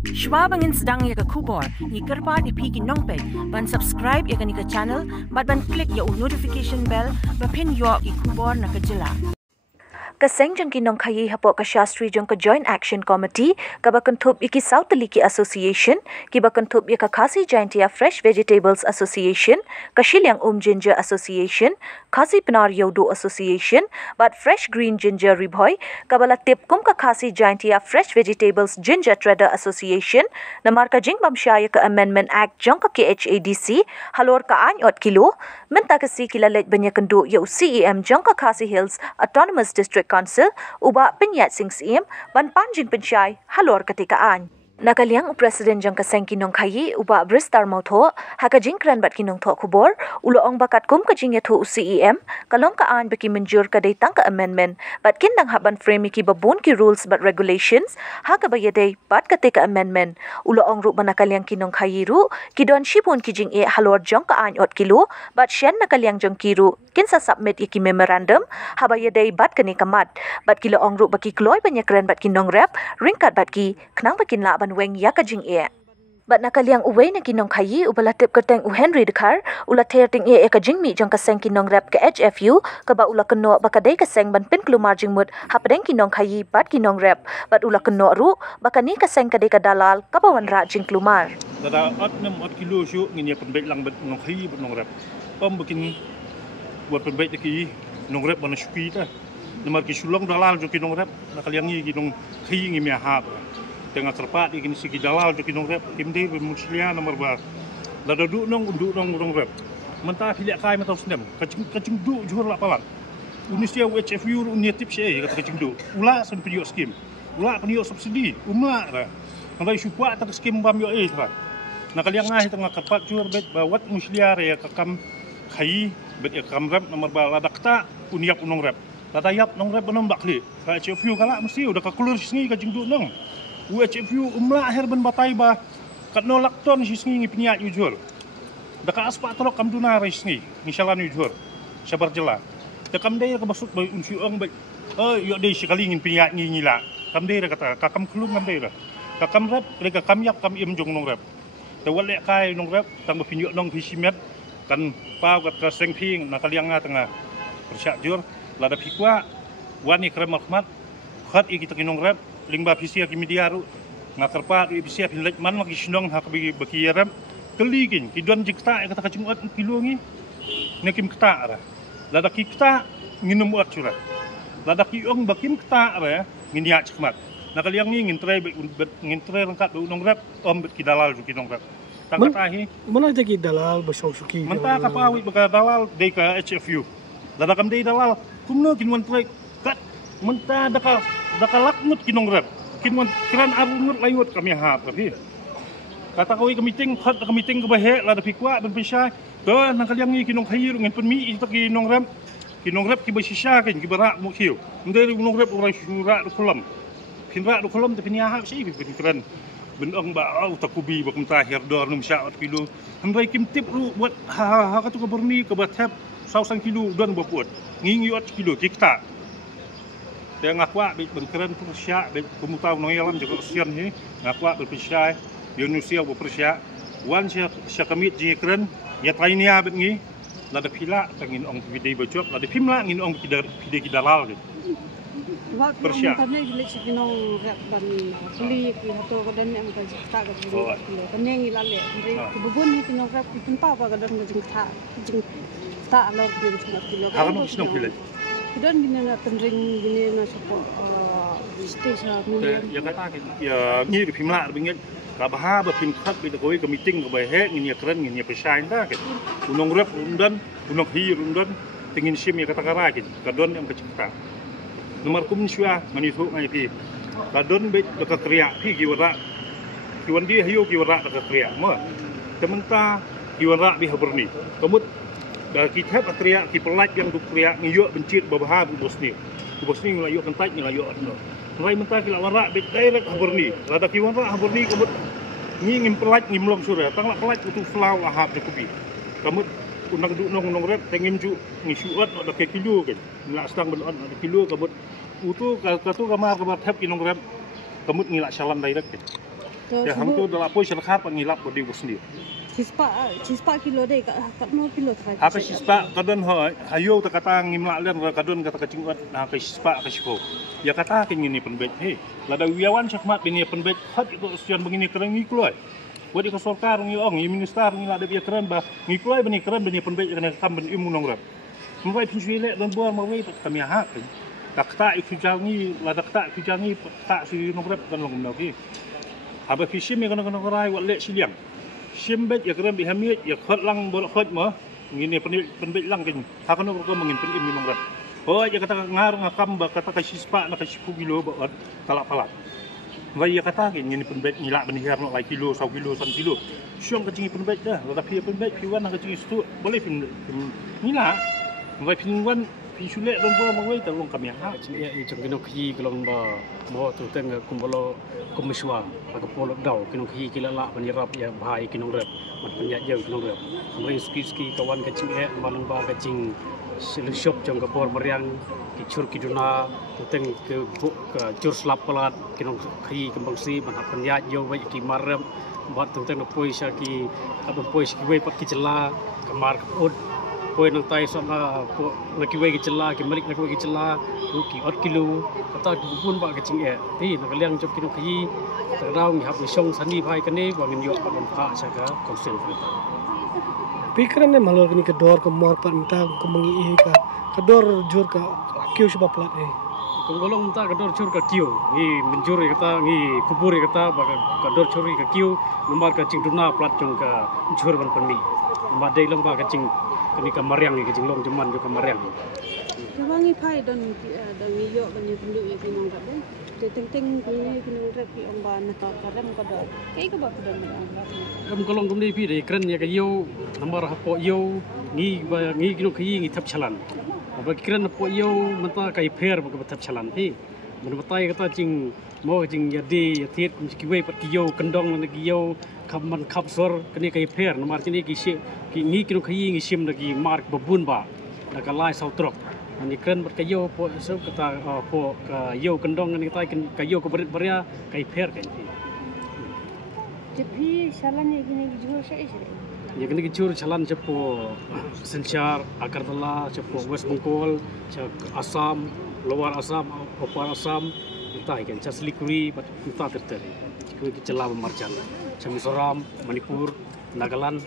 Shwa bangin sedang ya ke kubor, ni kerpa di pigi nongpet, ban subscribe ya ke ni ke channel, ban klik ya notification bell, pin yo i kubor na ke jela. Kaseng jang kinong khayi hapo ka Shastri jang ka Joint Action Committee ka bakon thup iki South Liki Association ki bakon thup ya ka Khasi Jaintia Fresh Vegetables Association ka Shilyang Ginger Association Khasi Pinar Yodo Association but Fresh Green Ginger Ribhoy ka bala tip kum ka Khasi Jaintia Fresh Vegetables Ginger Trader Association namar ka jing bamshaya ka Amendment Act jang ka KHADC halor ka any ot kilo menta ka si kilalet banya kendo ya CEM jang ka Khasi Hills Autonomous District Council uba penyat sing siem ban panjing pensyai halor ketikaan. Nakaliang Presiden jang kaseng kinong khayi uba Bristar Mautho hakajing kran bat kinong tho kubor ulo ong bakat kum kajing yathu CEM kalong ka an baki menjur ka datang ka amendment bat kindang haban frame ki babun ki rules but regulations ha ka bayade bat ka amendment ulo ong ru banakaliang kinong khayi ru kidon shipun kijing e halor jang ka an ot kilo bat shen nakaliang jang kiru kinsa submit iki memorandum habayade bat kani kamat bat kilo ong ru baki kloy banyak kran bat kinong rep ringkat bat ki knang bakin la weng yakajing e bat nakaliang uwe na kinong khayi ubala tip kerteng u Henry Dekar ula terting e ekajing mi jang kaseng kinong rap ka HFU ka ba ula keno bakadai kaseng ban pin klumar jing mut hapadeng kinong khayi bat kinong rap bat ula keno ru bakani kaseng kadai ka dalal ka bawan ra jing klumar dada at nem at kilo syu nginya penbek lang bet nong khayi bet nong rap pom bikin buat penbek ki nong rap ban syuki ta nomor ki sulong dalal jo kinong rap nakaliang ngi kinong khayi ngi mi hab tengah kerpat ikin segi dalal tu kinong rep kimdi bermuslia nomor bar lada du nong rep mentah pilih kai mentah sendem kacing du jual lapalan Unistia HFU unia tip saya kata kacing du ula sen penyo skim ula penyo subsidi umla lah nanti syukwa tak skim bam yo lah nak kalian ngai tengah kerpat jual bet bawat muslia ya kakam khai bet ya kam rep nomor bar lada kata uniap unong rep lada yap nong rep benom bakli HFU kala mesti udah kakulur sini kacing du nong UHFU umla akhir ben batai ba kat nolak ton sisngi ngi pinyat ujur daka aspa tolok kam duna resngi misalan ujur sabar jela dekam dai ka basut ba unsi ong ba yo dei sekali ngin pinyat ngi ngila kam dai kata kakam kelung kam dai kakam rep rega kam yap kam im jong nong rep te wale kai nong rep tang pinyo nong pisimet kan pau kat ka seng ping nakaliang nga tengah persyak jur lada pikwa wani krem rahmat khat iki takinong rep lingba pisia ki media ru ngakarpa ri pisia pilek man maki sinong hak bagi yaram keligin kidon jikta kata kacung at kilo ngi nekim kta ra lada ki kta nginum at curah lada ki ong bakim kta ra nginya cekmat nakaliang ngi ngin tre rangkat do nong rap om bet ki dalal ju ki nong rap tangkat ahi mana te ki dalal basau suki mentah ka pawi baka dalal de ka HFU lada kam de dalal kumno kinwan tre kat mentah dakalakmut kinong rep kinwan kran arungut layut kami hap tapi kata kau ke meeting khat ke meeting ke bahe la da pikwa ben pisah to nang kaliang ni kinong khayir ngen penmi itu kinong rep ki basisha kan ki barak mu khiu ndai kinong rep orang syura du kolam kinra du kolam tapi ni hap si ben kran ben ong ba au takubi bakum tahir dor num syaat kilo handai kim tip ru buat ha ka tu ke berni ke bathap 1 kilo don buat ngingi 8 kilo kita dia ngakwa bengkeren persya pemutau noyalam juga usian ni ngakwa berpisah Indonesia berpersya wan sya kamit jikren ya tainia bet ngi lada pila tangin ong video bocok lada pimla ngin ong video kidalal gitu persya karena dilek sikinong rap ban puli ki hato kadan yang ka jikta ka video kaneng ilale ndai kebubun ni kinong rap kimpa pa kadan jingta alor din kilo haram sinong pila Kidon gini na tendring gini na support stage na milian. Ya kata ya ngi di pimla bingit ka baha ba pim khat bi koi ka meeting ka bahe ngi ya keren ngi ya pesain da ke unong rep undan unong hir undan tingin sim ya kata kara ke kadon yang kecikta nomor kum syua mani thu ngai pi kadon be ka kriya pi giwara kiwan dia hiu giwara ka kriya ma tementa giwara bi haberni kamut dah kita kriya ki pelaj yang duk kriya ngiyuk bencit babah Bosni ngayuk kentaj ngayuk no rai mentah kila warak bet direct haberni lada ki warak haberni kamut ngim pelaj ngimlom surah tangla pelaj utu flau ahab cukupi kamut unang du nong rep tengim ju ngisuat ada ke kilo kan la stang ben ada kilo kamut utu ka tu kamar thap ki nong rep kamut ngila salam direct Ya hang tu dalam poi selakar pangilap bodi bos sendiri. Cispa kilo deh kat no kilo terakhir. Apa sispa kadon ho hayo ta kata ngimla len kadon kata kacingkat na ka sispa ka siko. Ya kata kin ngini penbet he. Lada wiawan sakmat bini penbet hat itu usian begini keren ngikloy. Wadi ka sorkar ngi ong ngi minister ngi lada biya keren ba ngikloy bini keren bini penbet kana kam ben imu nong rap. Mbai pinsuile don buar mawe kami ha. Takta ifujangi lada takta ifujangi tak si nong rap kan long ki. Aba fishim ya kana rai wat lek siliang. Simbet ya keren bihamit ya khot lang bol khot mah ngini penbet lang kin hakano ko mangin pen im minong rat oh ya kata ngar ngakam ba kata ka sispa na ka 10 kilo ba talak palat vai ya kata kin ngini penbet ngila benihar no lai kilo 1 kilo 1 kilo syong ka cingi penbet dah tapi penbet piwan ka cingi stu boleh pin ngila vai pinwan pisule don bo mawai talong kami ha Ya chung kino khi kalong ba mo tu teng kumbolo kumiswa aga polo daw kino khi kilala panirap ya bahai kino rep mat panya jeu kino rep mari ski kawan kacing malang ba kacing silu shop jong kapor mariang kicur kiduna tu teng ke cur slap pelat kino khi kembang si mat panya jeu ba ki marem bat tu teng poi sa ki apa poi ki we pat ki cela kamar od poi nang tai sama po laki we ki cela ki malik laki we ki cela ki 8 kilo kata ki bun ba ka ching ti nak liang jop kino khi terau ngi hap ni song sani phai kane ba ngin yo pa bon pha sa ka konsen Pikiran ne malor ni ke dor ko mor par minta ko mangi ka dor jur ka kyo siapa plat Kung golong minta ka dor jur ka kyo ngi menjur kata ngi kubur kata ba ka dor churi ka kyo nomor ka ching duna plat jong ka jur ban panmi ma dei long ba ka ching kani ka mariang ni ka ching long jaman jo ka mariang Kawangi pai don iyo bani penduk ya kinong rap deh. Teng kini kinong rap ki omban ka kadam ka do. Kai ka ba kadam ba. Kam golong kum dei pi dei kren ya ka yo nomor hapo yo ngi ba ngi kino khi ngi thap chalan ba kren hapo yo mata kai pher ba ka thap chalan pi mun batai kata ching mo ching ya di ya thiet kum ki we pat ki yo kendong na ki yo kham man khap sor kani kai pher nomor chini ki shi ki ngi kino khi ngi sim na ki mark babun ba na ka lai sau trok ni kren bat kayo po so kata po kayo kendong ni kata kayo ko beria kai pher kan Tapi salan ya gini jual saya sih. ya kini kicur chalan cepo Senchar Agartala cepo West Bengal cep Assam Lower Assam Upper Assam entah kan Siliguri bat entah terteri kini kicela marjan Mizoram Manipur Nagaland